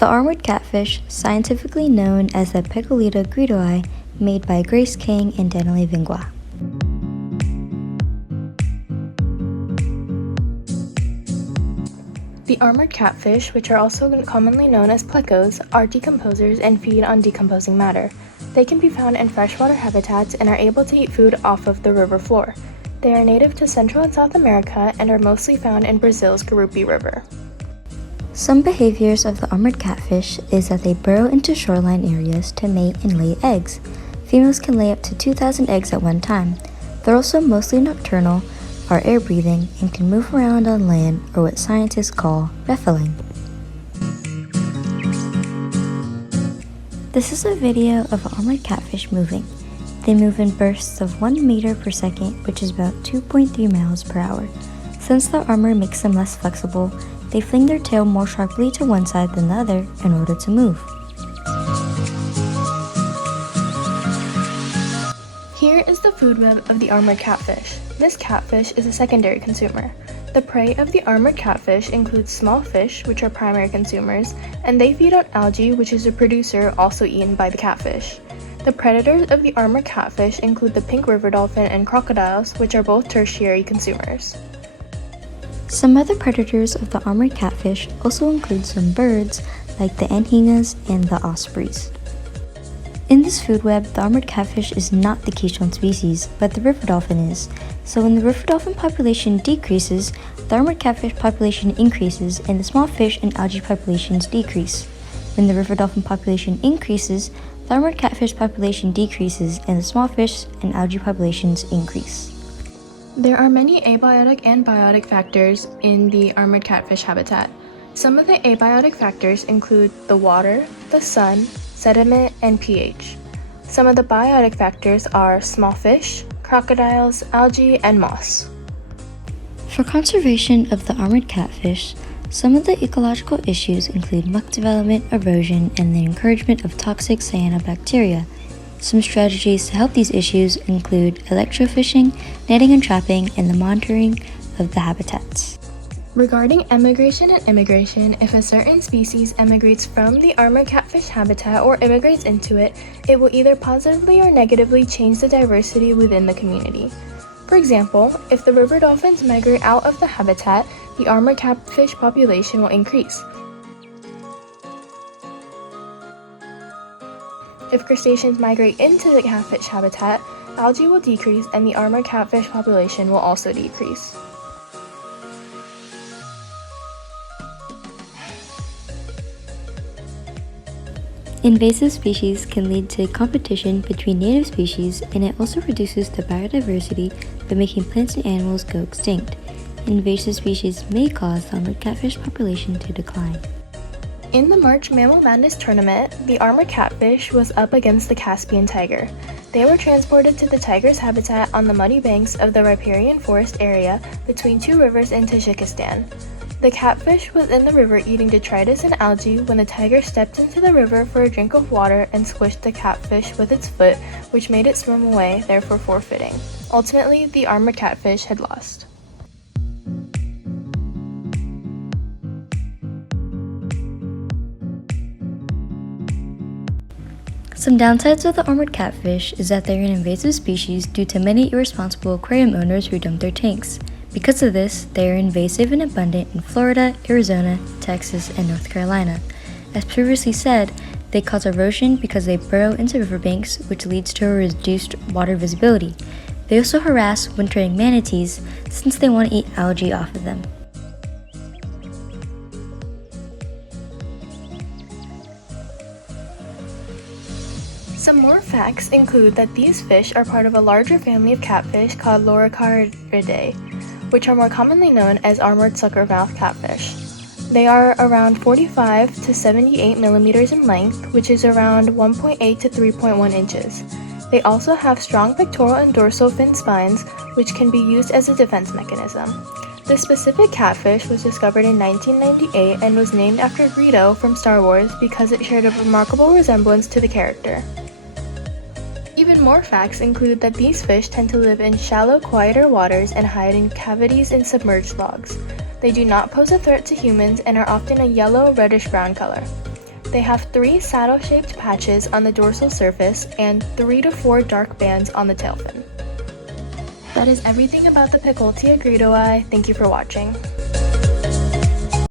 The armored catfish, scientifically known as the Pegolita gridoi, made by Kang and Danilei Vingua. The armored catfish, which are also commonly known as plecos, are decomposers and feed on decomposing matter. They can be found in freshwater habitats and are able to eat food off of the river floor. They are native to Central and South America and are mostly found in Brazil's Gurupi River. Some behaviors of the armored catfish is that they burrow into shoreline areas to mate and lay eggs. Females can lay up to 2,000 eggs at one time. They're also mostly nocturnal, are air-breathing, and can move around on land, or what scientists call repelling. This is a video of an armored catfish moving. They move in bursts of 1 meter per second, which is about 2.3 miles per hour. Since the armor makes them less flexible, they fling their tail more sharply to one side than the other in order to move. Here is the food web of the armored catfish. This catfish is a secondary consumer. The prey of the armored catfish includes small fish, which are primary consumers, and they feed on algae, which is a producer also eaten by the catfish. The predators of the armored catfish include the pink river dolphin and crocodiles, which are both tertiary consumers. Some other predators of the armored catfish also include some birds, like the anhingas and the ospreys. In this food web, the armored catfish is not the keystone species, but the river dolphin is. So when the river dolphin population decreases, the armored catfish population increases and the small fish and algae populations decrease. When the river dolphin population increases, the armored catfish population decreases and the small fish and algae populations increase. There are many abiotic and biotic factors in the armored catfish habitat. Some of the abiotic factors include the water, the sun, sediment, and pH. Some of the biotic factors are small fish, crocodiles, algae, and moss. For conservation of the armored catfish, some of the ecological issues include muck development, erosion, and the encouragement of toxic cyanobacteria. Some strategies to help these issues include electrofishing, netting and trapping, and the monitoring of the habitats. Regarding emigration and immigration, if a certain species emigrates from the armored catfish habitat or immigrates into it, it will either positively or negatively change the diversity within the community. For example, if the river dolphins migrate out of the habitat, the armored catfish population will increase. If crustaceans migrate into the catfish habitat, algae will decrease and the armored catfish population will also decrease. Invasive species can lead to competition between native species, and it also reduces the biodiversity by making plants and animals go extinct. Invasive species may cause the armored catfish population to decline. In the March Mammal Madness tournament, the armored catfish was up against the Caspian tiger. They were transported to the tiger's habitat on the muddy banks of the riparian forest area between two rivers in Tajikistan. The catfish was in the river eating detritus and algae when the tiger stepped into the river for a drink of water and squished the catfish with its foot, which made it swim away, therefore forfeiting. Ultimately, the armored catfish had lost. Some downsides of the armored catfish is that they are an invasive species due to many irresponsible aquarium owners who dump their tanks. Because of this, they are invasive and abundant in Florida, Arizona, Texas, and North Carolina. As previously said, they cause erosion because they burrow into riverbanks, which leads to a reduced water visibility. They also harass wintering manatees since they want to eat algae off of them. Some more facts include that these fish are part of a larger family of catfish called Loricariidae, which are more commonly known as armored suckermouth catfish. They are around 45 to 78 millimeters in length, which is around 1.8 to 3.1 inches. They also have strong pectoral and dorsal fin spines, which can be used as a defense mechanism. This specific catfish was discovered in 1998 and was named after Greedo from Star Wars because it shared a remarkable resemblance to the character. Even more facts include that these fish tend to live in shallow, quieter waters and hide in cavities in submerged logs. They do not pose a threat to humans and are often a yellow, reddish-brown color. They have 3 saddle-shaped patches on the dorsal surface and 3 to 4 dark bands on the tail fin. That is everything about the Picoltia greedoi. Thank you for watching.